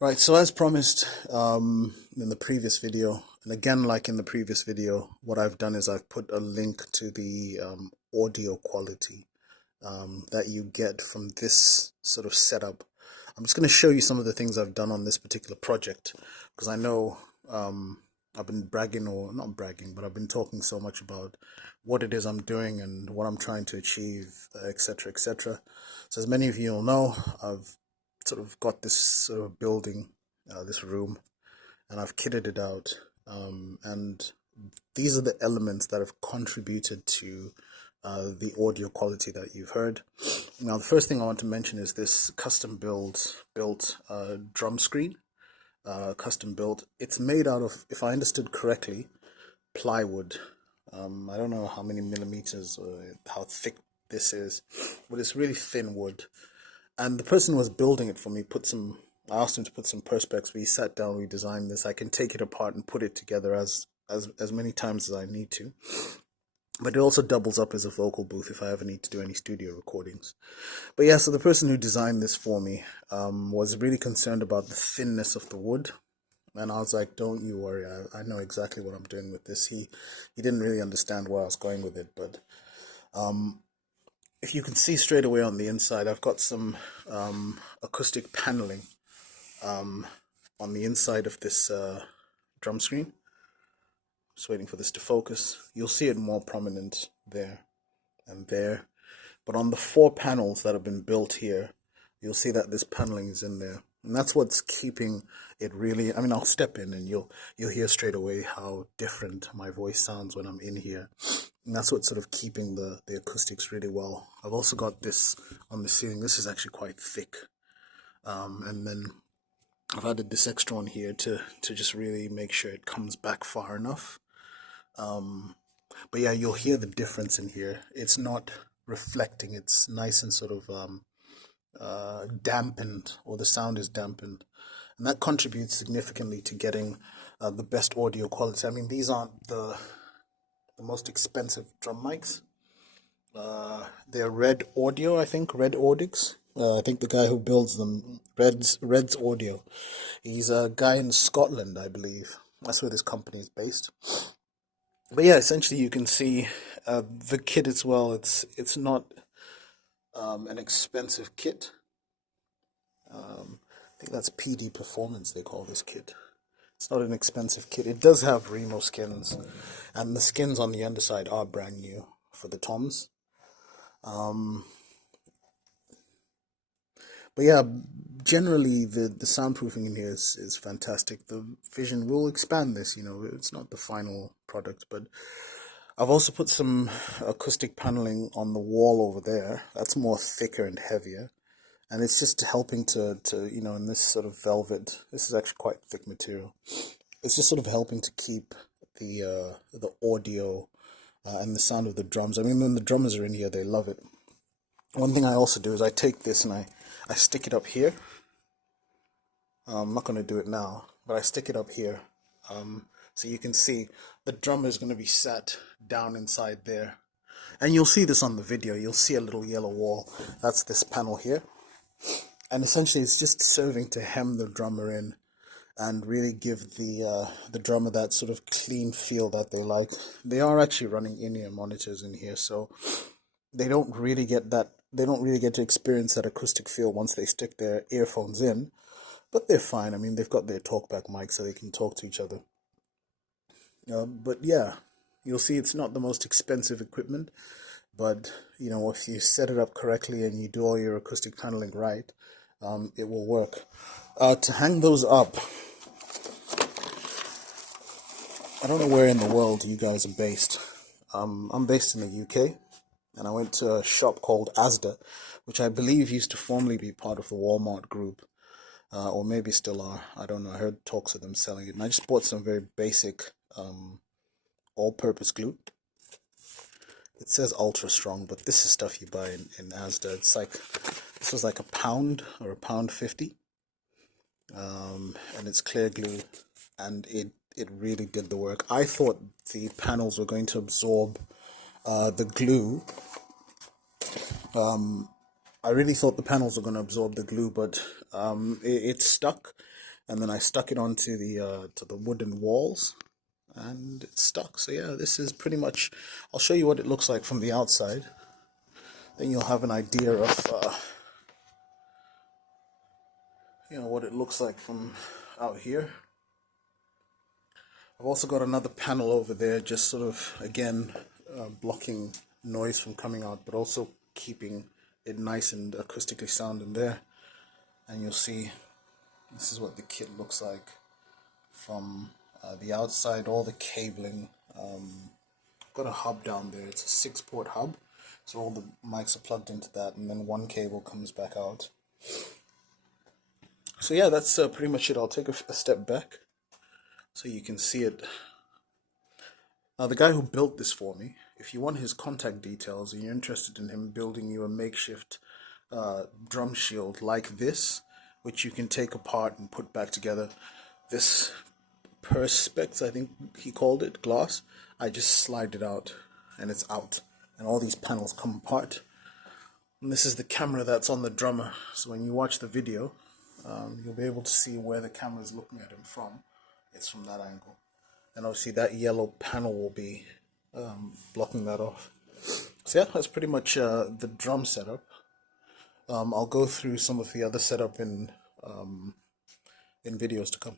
Right, so as promised in the previous video, and again, like in the previous video, what I've done is I've put a link to the audio quality that you get from this sort of setup. I'm just going to show you some of the things I've done on this particular project because I know I've been bragging, or not bragging, but I've been talking so much about what it is I'm doing and what I'm trying to achieve, etc., etc. So as many of you will know, I've sort of got this sort of building, this room, and I've kitted it out. And these are the elements that have contributed to the audio quality that you've heard. Now, the first thing I want to mention is this custom built drum screen. Custom built. It's made out of, if I understood correctly, plywood. I don't know how many millimeters or how thick this is, but it's really thin wood. And the person who was building it for me put some. I asked him to put some perspex. We sat down, we designed this. I can take it apart and put it together as many times as I need to. But it also doubles up as a vocal booth if I ever need to do any studio recordings. But yeah, so the person who designed this for me was really concerned about the thinness of the wood. And I was like, don't you worry, I know exactly what I'm doing with this. He didn't really understand where I was going with it, but if you can see straight away on the inside, I've got some acoustic paneling on the inside of this drum screen. Just waiting for this to focus. You'll see it more prominent there and there. But on the four panels that have been built here, you'll see that this paneling is in there. And that's what's keeping it really, I mean, I'll step in and you'll hear straight away how different my voice sounds when I'm in here. And that's what's sort of keeping the acoustics really well. I've also got this on the ceiling. This is actually quite thick. And then I've added this extra on here to just really make sure it comes back far enough. But yeah, you'll hear the difference in here. It's not reflecting. It's nice and sort of dampened, or the sound is dampened, and that contributes significantly to getting the best audio quality. I mean, these aren't the most expensive drum mics. They're Red Audio, I think, Red Audix. I think the guy who builds them, Red's Audio. He's a guy in Scotland, I believe. That's where this company is based. But yeah, essentially you can see the kit as well. It's not an expensive kit. I think that's PD Performance they call this kit. It's not an expensive kit. It does have Remo skins, and the skins on the underside are brand new for the toms. Um, but yeah, generally the soundproofing in here is fantastic. The Vision will expand this. It's not the final product, but I've also put some acoustic paneling on the wall over there. That's more thicker and heavier. And it's just helping to in this sort of velvet, this is actually quite thick material. It's just sort of helping to keep the audio and the sound of the drums. I mean, when the drummers are in here, they love it. One thing I also do is I take this and I stick it up here. I'm not going to do it now, but I stick it up here. So you can see the drummer is going to be sat down inside there. And you'll see this on the video. You'll see a little yellow wall. That's this panel here. And essentially it's just serving to hem the drummer in and really give the drummer that sort of clean feel that they like. They are actually running in-ear monitors in here, so they don't really get to experience that acoustic feel once they stick their earphones in. But they're fine. I mean, they've got their talkback mic so they can talk to each other. But yeah, you'll see it's not the most expensive equipment, but if you set it up correctly and you do all your acoustic paneling right, it will work. To hang those up, I don't know where in the world you guys are based. I'm based in the UK, and I went to a shop called Asda, which I believe used to formerly be part of the Walmart group, or maybe still are. I don't know. I heard talks of them selling it, and I just bought some very basic all-purpose glue. It says ultra strong, but this is stuff you buy in Asda. This was like £1 or £1.50, and it's clear glue, and it really did the work. I thought the panels were going to absorb the glue. I really thought the panels were going to absorb the glue, but it stuck. and then I stuck it onto the to the wooden walls, and it's stuck. So yeah, this is pretty much, I'll show you what it looks like from the outside, then you'll have an idea of what it looks like from out here. I've also got another panel over there, just sort of again blocking noise from coming out, but also keeping it nice and acoustically sound in there. And you'll see this is what the kit looks like from the outside. All the cabling, I've got a hub down there. It's a 6-port hub, so all the mics are plugged into that, and then one cable comes back out. So yeah, that's pretty much it. I'll take a step back so you can see it. Now, the guy who built this for me, if you want his contact details and you're interested in him building you a makeshift drum shield like this, which you can take apart and put back together, this Perspex, I think he called it, glass, I just slide it out and it's out, and all these panels come apart. And this is the camera that's on the drummer, so when you watch the video, you'll be able to see where the camera is looking at him from. It's from that angle, and obviously that yellow panel will be blocking that off. So yeah, that's pretty much the drum setup. I'll go through some of the other setup in videos to come.